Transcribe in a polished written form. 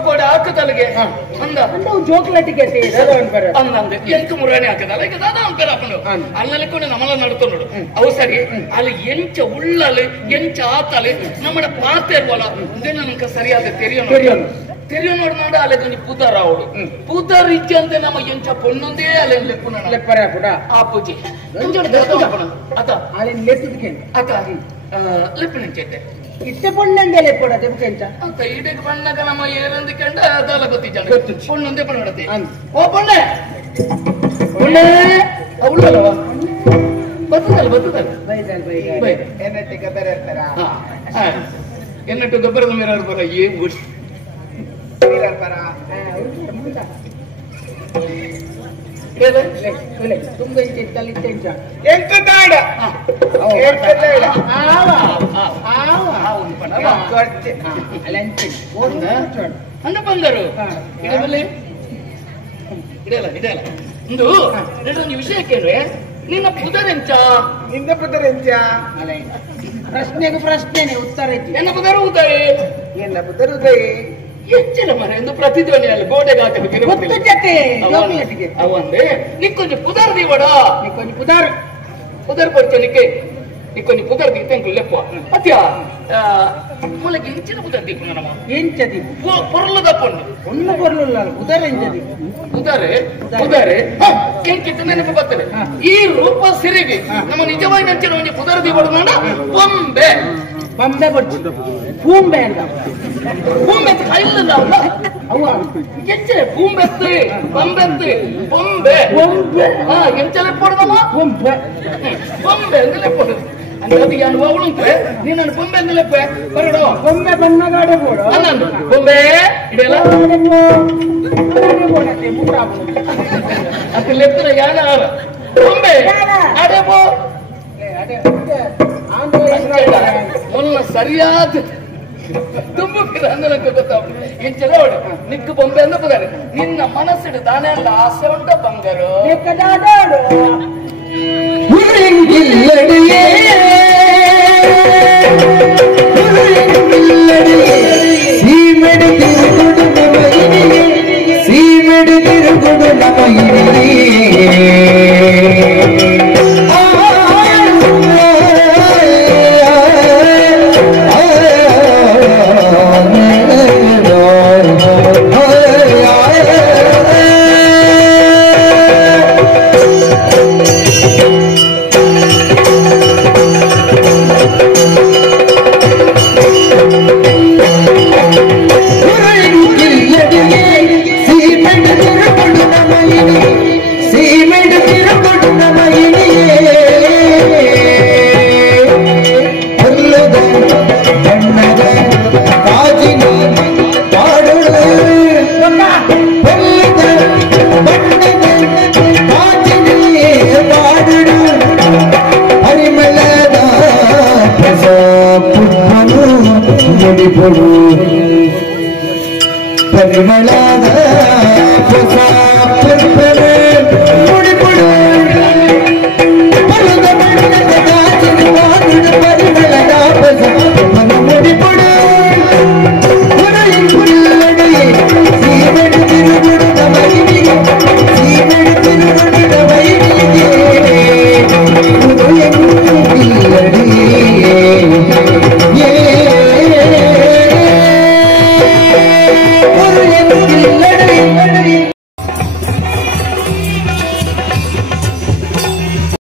ಕೂಡ ಹಾಕದಲ್ಲಿಗೆ ಅಂದ ಜೋಕ್ಲಾಟಿಗೆ ಅಂದಂದು ಎಂಕ ಮುರಾಣಿ ಹಾಕದಲ್ಲ ಈಗ ದಾದ ಅಂಕಲ್ ಹಾಕೊಂಡು ಅಲ್ಲಲ್ಲಿ ಕೂಡ ನಮ್ಮಲ್ಲ ನಡ್ಕೊಂಡು ನೋಡು ಅವು ಸರಿ ಅಲ್ಲಿ ಎಂಚ ಉಳ್ಳಲ್ಲಿ ಎಂಚ ಆತಲ್ಲಿ ನಮ್ಮ ಪಾತೆ ಇರ್ವಲ್ಲ ಇದೇ ನನಗೆ ಸರಿಯಾದ ತೆರಿಯೋ ನೋಡ ಅಲ್ಲೇ ಪೂತಾರ ಅವಳು ಪೂತಾರ ಇಚ್ಛೆ ಅಂತ ನಮ್ಮ ಎಂಚ ಪೊಣ್ಣೊಂದೇ ಅಲ್ಲಿ ಲೆಪ್ಪರ ಆ ಪೂಜೆ ಅತ ಅತ ಲೆಪ್ಪನಂಚೈತೆ ಇತ್ತೆ ಪೊಣ್ಣಂದೇ ಲೆಪ್ಪಡ ತೆಂಚ ಅಂತ ಇಡಕ್ಕೆ ಬಣ್ಣಗ ನಮ್ಮ ಏರಂದಿಕಂಡ ಅದಲ್ಲ ಗೊತ್ತಿದ್ದಾನೆ ಪೊಣ್ಣೊಂದೇ ಪಣ್ಣೊಡತೆ ಓ ಪೊಣ್ಣೆ ಪೊಣ್ಣೆ ಅವಳಲ್ವಾ ಬರ್ತದಲ್ಲ ಎನ್ನಟ್ಟು ಗೊಬ್ಬರದ ಮೇಲೆ ಬರ ಏನ್ ಗುಡಿ ತುಂಬಾ ಅನ್ನ ಬಂದರು ಇಡಲ್ಲ ಒಂದು ವಿಷಯ ಕೇಳ್ರೆ ನಿನ್ನ ಪುದರೆಂಚ ಪ್ರಶ್ನೆಗೆ ಪ್ರಶ್ನೆನೆ ಉತ್ತರ ಎನ್ನ ಪುದರು ಉದಯ ಹೆಚ್ಚಿನ ಮನೆ ಎಂದು ಪ್ರತಿಧ್ವನಿಯಲ್ಲಿ ಗೋಡೆಗೆ ಹಾಕಬೇಕು ಅವಂದೆ ನಿಕ್ಕೊಂದು ಪುದರ್ ದೀವಡ ಪುದರ್ ಪಡಿಚ ನಿಕ್ಕೊಂದು ಪುದರ್ ದೀಪ ಲೆಪ್ಪ ಅತ್ಯ ಮೂಲಕ್ಕೆ ಹೆಚ್ಚಿನ ಪುದರ್ ದೀಪ ನಮ್ಮ ಎಂಚದಿ ಪೊರ್ಲದ ಪೊಣ್ಣು ಪುದರೆ ಕೆಂಕಿತ್ತು ನೆನಪು ಬರ್ತದೆ ಈ ರೂಪ ಸಿರಿಗೆ ನಮ್ಮ ನಿಜವಾಗಿ ನೆಂಚಿನ ಒಂದು ಪುದರ್ ದೀಪ ನೋಡ ಬೊಂಬೆ ಬರ್ತಿ ಭೂಂಬೆ ಅಂತ ಭೂಮಿ ಕೈಲಿಲ್ಲ ಎಂಚೆ ಭೂಮೆತ್ತಿ ಬೊಂಬೆತ್ತಿ ಬೊಂಬೆ ಎಂಚಲೆ ಪೊಡದಮ್ಮ ಬೊಂಬೆ ಅಂದ್ರೆ ಪೊಡು ಅಂದ್ರೆ ಅನುಭವ ಉಂಟೆ ನೀನು ನನ್ನ ಬೊಂಬೆ ಅಂದ್ರೆ ಬರಡು ಬೊಂಬೆ ಬಣ್ಣಗಾಡೆ ಬೋಡು ಅನ್ನಂದು ಬೊಂಬೆ ಇದೆಲ್ಲ ಅದು ಲೆಪ್ಪನ ಯಾನ ಬೊಂಬೆ ಅಡೆ ಬೋ ಮೊನ್ನ ಸರಿಯಾದ ತುಂಬುಕಿರ ಅಂದಲಕ್ಕೆ ಗೊತ್ತಾಗ್ತದೆ ಇಂಚಲ ಹೊಡು ನಿಕ್ಕು ಬೊಂಬೆ ಅಂತ ಬದಾರೆ ನಿನ್ನ ಮನಸ್ಸಿನ ದಾನೆ ಅಂತ ಆಸೆ ಉಂಟ ಬಂಗಾರು ಪರಿಮಳದ